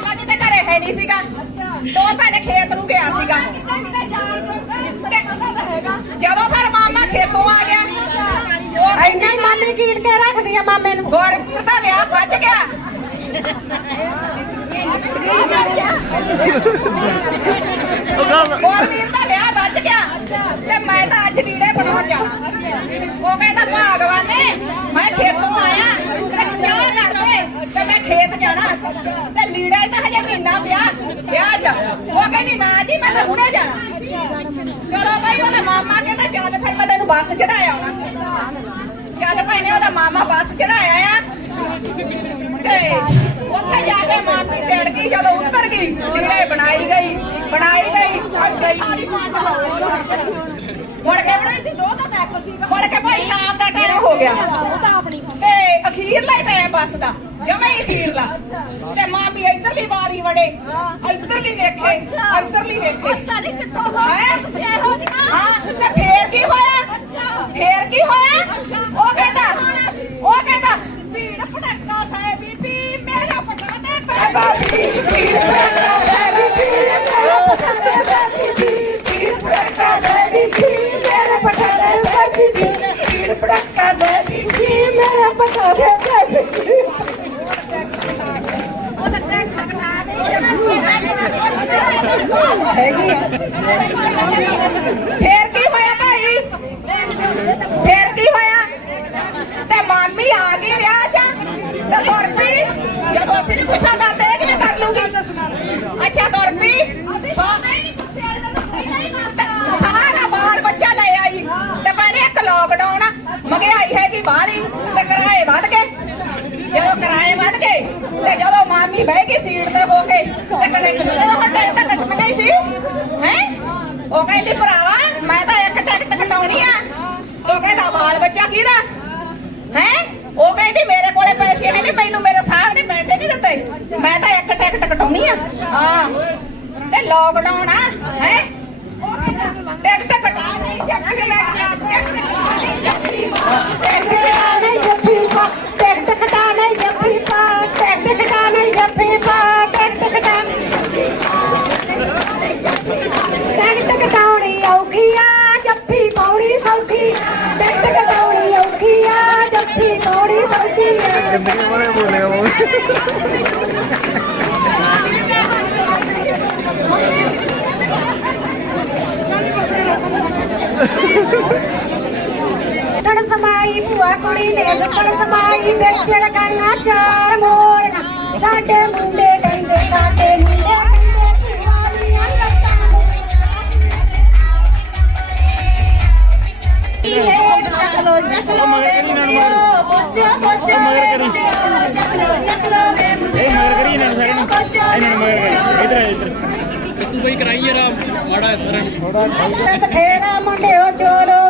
ਮਾਮਾ ਕਿਤੇ ਘਰੇ ਹੈ ਨਹੀਂ ਸੀਗਾ। ਦੋ ਭੈਣੇ ਖੇਤ ਨੂੰ ਗਿਆ ਸੀਗਾ। ਜਦੋਂ ਫਿਰ ਮਾਮਾ ਖੇਤੋਂ ਆ ਗਿਆ ਇੰਨਾ ਹੀ ਮਾਮੇ ਕੀਲ ਕੇ ਰੱਖਦੀ ਆ ਮਾਮੇ ਨੂੰ। ਗੌਰਵੀਰ ਦਾ ਵਿਆਹ ਵੱਜ ਗਿਆ। ਗੌਰਵੀਰ ਦਾ ਵਿਆਹ ਵੱਜ ਗਿਆ ਤੇ ਮੈਂ ਤਾਂ ਅੱਜ ਲੀੜੇ ਬਣਾਉਣ ਜਾਣਾ। ਉਹ ਕਹਿੰਦਾ ਭਾਗਵਾਨ ਨੇ ਮੈਂ ਖੇਤੋਂ ਆਇਆ ਤੇ ਚਾਹ ਕਰਦੇ ਤੇ ਮੈਂ ਖੇਤ ਜਾਣਾ ਤੇ ਲੀੜਾ ਤਾਂ ਹਜੇ ਮਹੀਨਾ ਪਿਆ ਵਿਆਹ 'ਚ। ਉਹ ਕਹਿੰਦੀ ਨਾ ਜੀ ਮੈਂ ਤਾਂ ਹੁਣੇ ਜਾਣਾ। ਚਲੋ ਭਾਈ ਉਹਦਾ ਮਾਮਾ ਕਹਿੰਦਾ ਚੱਲ ਫਿਰ ਮੈਂ ਤੈਨੂੰ ਬੱਸ ਚੜਾਇਆ ਆਉਣਾ। ਚੱਲ ਭੈਣੇ ਉਹਦਾ ਮਾਮਾ ਬੱਸ ਚੜਾਇਆ ਆ। ਤੇ ਉੱਥੇ ਜਾ ਕੇ ਮਾਮੀ ਤੇੜ ਗਈ ਜਦੋਂ ਉੱਤਰ ਗਈ ਲੀੜੇ ਬਣਾਈ ਗਈ ਬਣਾਈ ਗਈ। ਅੱਜ ਗਈ। ਸਾਰੀ ਪੰਡ ਮੁੜ ਕੇ ਬਣਾਈ ਸੀ ਦੋ ਦਾ ਤਾਂ ਇੱਕ ਸੀਗਾ ਮੁੜ ਕੇ ਭਾਈ ਸ਼ਾਮ ਦਾ ਟਾਈਮ ਹੋ ਗਿਆ ਉਹ ਤਾਂ ਆਪਣੀ ਤੇ ਅਖੀਰਲਾ ਟਾਈਮ ਬੱਸ ਦਾ ਜਮੇ ਹੀ ਅਖੀਰਲਾ ਤੇ ਮਾਮੀ ਇਧਰਲੀ ਵਾਰੀ ਵੜੇ ਇਧਰਲੀ ਵੇਖੇ ਇਧਰਲੀ ਵੇਖੇ। ਅੱਛਾ ਨਹੀਂ ਕਿੱਥੋਂ ਹੋ? ਤੁਸੀਂ ਇਹੋ ਜਿਹਾ ਹਾਂ ਤੇ ਫੇਰ ਕੀ ਹੋਇਆ? ਅੱਛਾ। ਫੇਰ ਕੀ ਹੋਇਆ? ਉਹ ਕਹਿੰਦਾ ਉਹ ਕਹਿੰਦਾ ਭੀੜ ਭਟੱਕਾ ਸਾਹਿਬ ਬੀਬੀ ਮੇਰਾ ਪਟਾ ਦੇ ਪੈ ਫੇਰ ਕੀ ਹੋਇਆ ਭਾਈ ਫੇਰ ਕੀ ਹੋਇਆ ਤੇ ਮਾਮੀ ਆ ਗਈ ਵਿਆਹ 'ਚ ਤੇ ਤੁਰ ਪਈ ਜਦੋਂ ਅਸੀਂ ਨੀ ਗੁੱਸਾ ਕਰਦੇ ਇਹ ਕਿਵੇਂ ਕਰ ਲੂਗੀ ਅੱਛਾ ਤੁਰ ਪਈ ਸਾ- ਸਾਰਾ ਬਾਲ ਬੱਚਾ ਲੈ ਆਈ ਤੇ ਪਹਿਲੇ ਇੱਕ ਲੋਕਡਾਊਨ ਮਹਿੰਗਾਈ ਹੈਗੀ ਬਾਹਲੀ ਤੇ ਕਿਰਾਏ ਵੱਧ ਗਏ ਜਦੋਂ ਕਿਰਾਏ ਵੱਧ ਗਏ ਤੇ ਜਦੋਂ ਮਾਮੀ ਬਹਿ ਗਈ ਸੀਟ ਤੇ ਹੋ ਕੇ ਤੇ ਕਨੈਕਟਰ ਦਾ ਹੁਣ ਟਿਕਟ ਕੱਟਣ ਗਈ ਸੀ ਹੈ ਉਹ ਕਹਿੰਦੀ ਭਰਾਵਾ, ਮੈਂ ਤਾਂ ਇੱਕ ਟਿਕਟ ਕਟਾਉਣੀ ਆ। ਉਹ ਕਹਿੰਦਾ, ਬਾਲ ਬੱਚਾ ਕਿਹਦਾ? ਹੈ? ਉਹ ਕਹਿੰਦੀ, ਮੇਰੇ ਕੋਲੇ ਪੈਸੇ ਨਹੀਂ, ਮੈਨੂੰ ਮੇਰੇ ਸਾਹਿਬ ਨੇ ਪੈਸੇ ਨਹੀਂ ਦਿੱਤੇ। ਮੈਂ ਤਾਂ ਇੱਕ ਟਿਕਟ ਕਟਾਉਣੀ ਆ। ਹਾਂ। ਤੇ ਲੋਕਡਾਊਨ ਆ, ਹੈ? ਉਹ ਕਹਿੰਦਾ ਟਿਕਟ ਕਟਾ ਨਹੀਂ ਜੱਫੀ ਪਾ ਟਿਕਟ ਕਟਾ ਨਹੀਂ ਜੱਫੀ ਉਹ ਕਣ ਭੂਆ ਕੁੜੀ ਨੇ ਸਕਣ ਵਿੱਚ ਰਕਾਂਗਾ ਚਾਰ ਮੋਰਨਾ ਸਾਡੇ ਮੁੰਡੇ ਕਹਿੰਦੇ ਸਾਡੇ ਮੁੰਡੇ ਕਹਿੰਦੇ ਚਲੋ ਚੱਕਲੋ ਵੇ ਮੁੰਡਿਓ ਬੋਝੋ ਬੋਝੋ ਵੇ ਮੁੰਡਿਓ ਚੱਕਲੋ ਮੁੰਡਿਓ ਮਗਰ ਕਰੀ ਇਹਨਾਂ ਨੂੰ ਸਾਰਿਆਂ ਨੂੰ ਇਹਨਾਂ ਨੂੰ ਮਗਰ ਮੁੰਡਿਓ। ਇਧਰ ਇਧਰ ਤੂੰ ਬਈ ਕਰਾਈ ਯਾਰ ਮਾੜਾ ਸਾਰਿਆਂ ਨੂੰ ਬਥੇਰਾ ਮੁੰਡਿਓ ਚੋਰੋ